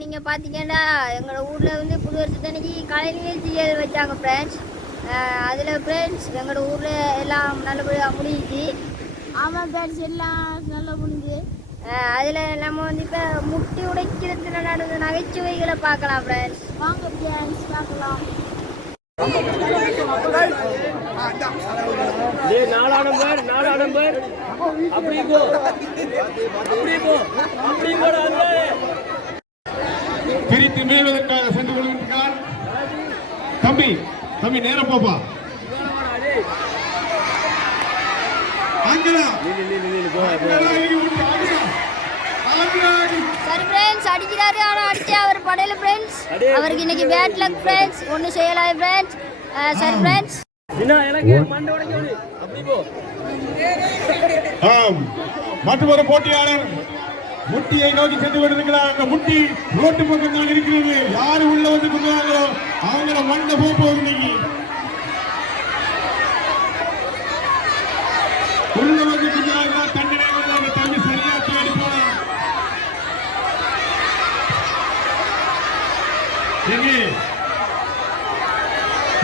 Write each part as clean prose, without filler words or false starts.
நீங்க பாத்தீங்கன்னா எங்களோட ஊர்ல வந்து புது வருஷத்தன்னைக்கு காலையிலேயே ஜிஎல் வச்சாங்க ஃப்ரெண்ட்ஸ். அதுல ஃப்ரெண்ட்ஸ் எங்களோட ஊர்ல எல்லாம் நல்லபடியா முடிஞ்சிச்சு. ஆமா ஃப்ரெண்ட்ஸ், எல்லாம் நல்லா முடிஞ்சு. அதுல நம்ம வந்து இப்ப முட்டி உடைக்கிறதுல நடந்த நகைச்சுவைகளை பார்க்கலாம் ஃப்ரெண்ட்ஸ். வாங்க ஃப்ரெண்ட்ஸ் பார்க்கலாம். பிரித்து மேய்வதற்காக சென்று கொண்டிருக்கிறார். தம்பி தம்பி நேரம் போப்பா. சரி ஃப்ரெண்ட்ஸ், அடிக்கிறாரு. ஆனா அடிச்சா அவர் படையில ஃப்ரெண்ட்ஸ். அவருக்கு இன்னைக்கு பேட் லக் ஃப்ரெண்ட்ஸ். ஒன்னும் செய்யலாம் ஃப்ரெண்ட்ஸ். சரி ஃப்ரெண்ட்ஸ், மற்றொரு போட்டியாளர் முட்டியை நோக்கி சென்று கொண்டிருக்கிறார். அந்த முட்டி ரோட்டு பக்கம் தான் இருக்கிறது. யாரு உள்ள வந்து கொண்டாங்களோ அவங்கள மண்ணை போகுது. இன்னைக்கு உள்ள வந்து கொண்டாங்க தண்டனை வந்து தம்பி சரியா தேடி போலாம்.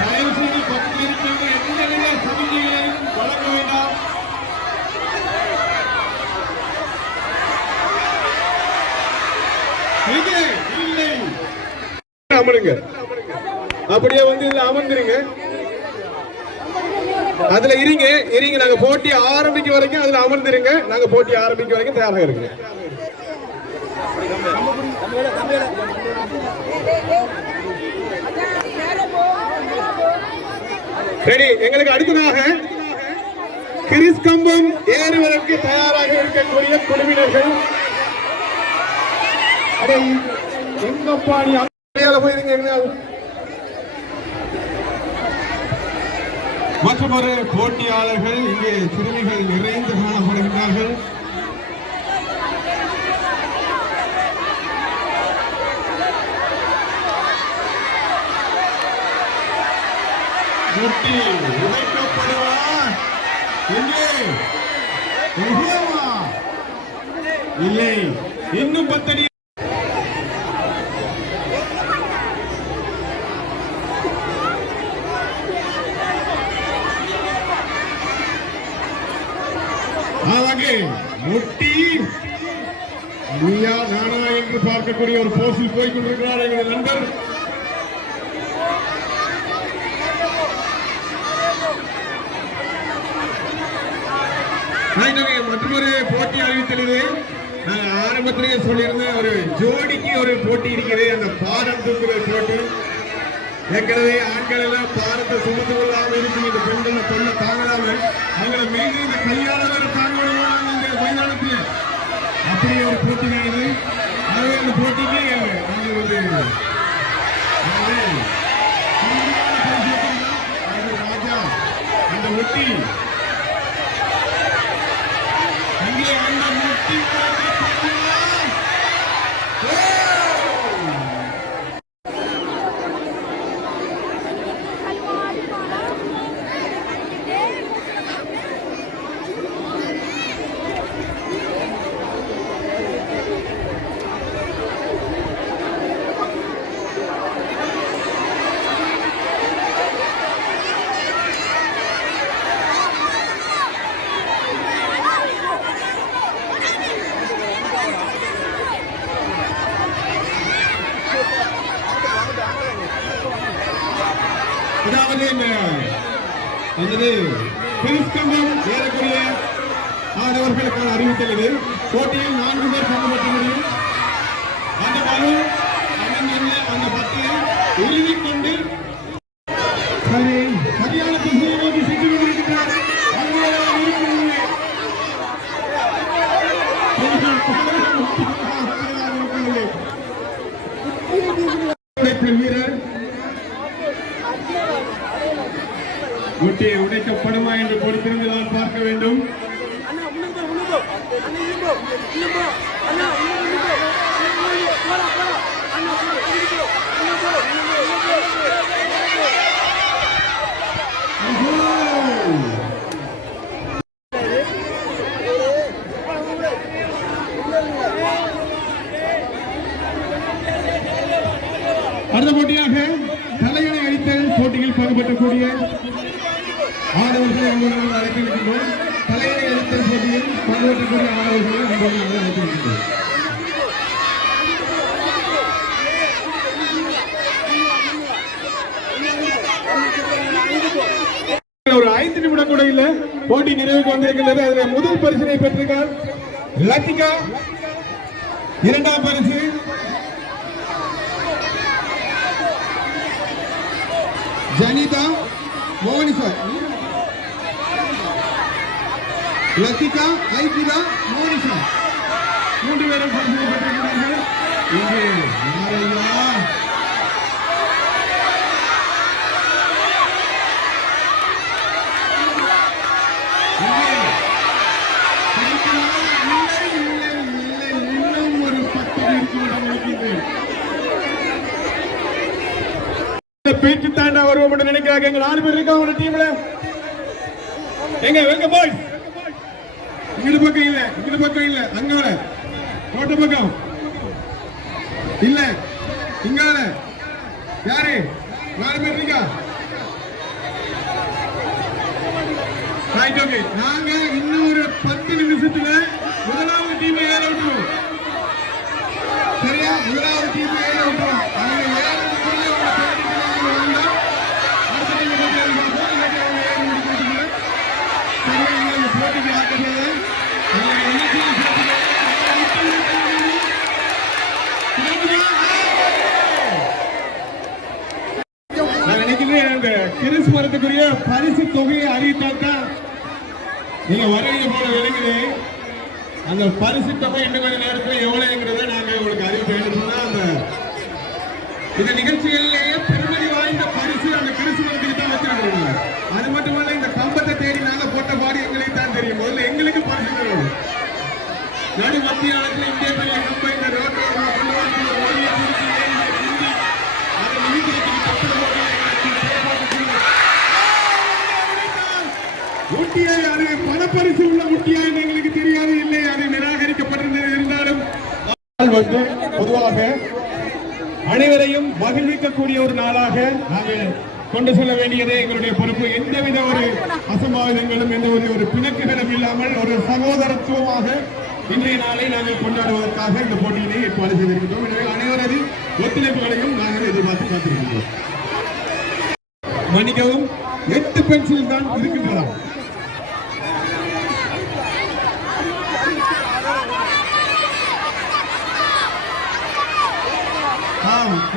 தயவு செய்து பக்கத்தில் இருக்கிறவங்க எந்த வித சமிகைகளையும் வழங்க வேண்டாம். அமருங்க, அப்படியே வந்து இதுல அமர்ந்துருங்க. அதுல இருங்க. நாங்க போட்டி ஆரம்பிக்க வரைக்கும் அதுல அமர்ந்துருங்க. நாங்க போட்டி ஆரம்பிக்க வரைக்கும் தயாராக இருக்கிறோம். சரி, எங்களுக்கு அடுத்ததாக கிறிஸ் கம்பம் ஏறுவதற்கு தயாராக இருக்கக்கூடிய குழுவினர்கள். எங்கப்பா நீ போயிருங்க. மற்றொரு போட்டியாளர்கள் இங்கே சிறுமிகள் நிறைந்து காணப்படுகிறார்கள். முட்டி உடைக்கப்படுவா இல்லை, இன்னும் 10 அடி. முட்டி நீயா நானா என்று பார்க்கக்கூடிய ஒரு போஸ்டில் போய் கொண்டிருக்கிறார் எங்கள் நண்பர். மற்றொரு போட்டி அறிவித்தது. நான் ஆரம்பத்திலேயே சொல்லியிருந்தேன், ஒரு ஜோடிக்கு ஒரு போட்டி இருக்கிறது. அந்த பாரம் தூக்குற போட்டி. ஏற்கனவே ஆண்கள் எல்லாம் பாரத்தை சுமந்து கொள்ளாமல் இருக்கு. இந்த பெண்களை கொள்ள தாங்கலாம அவங்களை மீது இந்த கையாளர் தாங்க இந்த மைதானத்தில் அப்படியே ஒரு போட்டி தான் இது. ஆகவே இந்த போட்டிக்கு நாங்கள் வந்து ராஜா அந்த முட்டி அங்கே அந்த முட்டி ஏறக்கூடிய ஆடவர்களுக்கான அறிவித்தது. போட்டியில் 4 பேர் பங்குபற்ற முடியும். அந்த பலு அந்த பட்டியை உருவிக்கொண்டு சரியான திசையை நோக்கி சென்று கொண்டிருக்கிறார். வீரர் முட்டியை உடைக்கப்படுமா என்று பொறுத்திருந்து நான் பார்க்க வேண்டும். அடுத்த போட்டியாக தலையணை அடித்த போட்டியில் பங்கு பெற்றக்கூடிய ஆடவர்களை அன்போடு அழைத்திருக்கின்றோம். தலையணை அடித்த போட்டியில் பங்கு பெற்றக்கூடிய ஆடவர்களை அன்போடு அழைத்திருக்கின்றோம். ஒரு 5 நிமிடம் கூட இல்ல, போட்டி நிறைவுக்கு வந்திருக்கின்றது. அதில் முதல் பரிசினை பெற்றிருக்கார் லத்திகா, இரண்டாம் பரிசு ஜனிதா, மோனிசா, லத்திகா, ஐகிதா, மோனிசா 3 பேரும் பரிசினை பெற்றிருக்கிறார்கள். இங்கே யாரையா பேச்சு தாண்டா வருவோம் நினைக்கிறாங்க. எங்க 4 பேர் இருக்காங்க ஒரு டீம்ல. எங்க பாய்ஸ் இந்த பக்கம் இல்ல, இந்த பக்கம் இல்ல, அங்கால கோட்டை பக்கம் இல்ல, இங்கால யாரு 4 பேர் இருக்கா? நாங்க இன்னும் ஒரு 10 நிமிஷத்துல முதலாவது டீமை ஏற விட்டுருவோம். சரியா? முதலாவது டீமை ஏற விட்டுருவோம். நான் நினைக்கிறேன் அந்த கிறிஸ்மரத்துக்குரிய பரிசு தொகையை அறிவித்தால் தான் நீங்க வரவீங்க போல விளங்குது. அந்த பரிசு தொகை இன்னும் கொஞ்ச நேரத்தில் எவ்வளவுங்கிறத நாங்க உங்களுக்கு அறிவிப்பேன். சொன்னா அந்த இந்த நிகழ்ச்சிகளிலேயே பெருமதி வாய்ந்த பரிசு அந்த கிறிஸ்மரத்துக்கு தான் வச்சிருக்கிறோம். அது மட்டுமல்ல, இந்த கம்பத்தை தேடி நாங்க போட்ட பாடி எங்களுக்கு தான் தெரியும். முதல்ல எங்களுக்கு பரிசு தருவோம். நடு மத்திய ஆழத்தில் இந்திய பெரிய கம்பை இந்த ரோட்டை கொண்டு வந்து ஊட்டியை அது பணப்பரிசு உள்ள ஊட்டியா என்று எங்களுக்கு தெரியாது. இல்லை, அது நிராகரிக்கப்பட்டிருந்தது. இருந்தாலும் வந்து பொதுவாக அனைவரையும் மகிழ்விக்கக்கூடிய ஒரு நாளாக நாங்கள் கொண்டு செல்ல வேண்டியதே எங்களுடைய பொறுப்பு. எந்தவித ஒரு அசம்பாவிதங்களும் எந்த ஒரு பிணக்குகளும் இல்லாமல் ஒரு சகோதரத்துவமாக இன்றைய நாளை நாங்கள் கொண்டாடுவதற்காக இந்த போட்டியினை ஏற்பாடு செய்திருக்கிறோம். எனவே அனைவரது ஒத்துழைப்புகளையும் நாங்கள் எதிர்பார்த்து காத்திருக்கின்றோம். மன்னிக்கவும், 8 பென்சில் தான் இருக்கின்றன.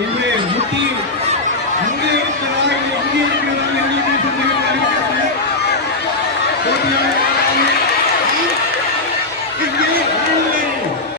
இன்று முட்டி அங்கே இருக்கிறதா இங்கே இருக்கிறதா எங்களுக்கு சந்தேகம் இருக்கிறது.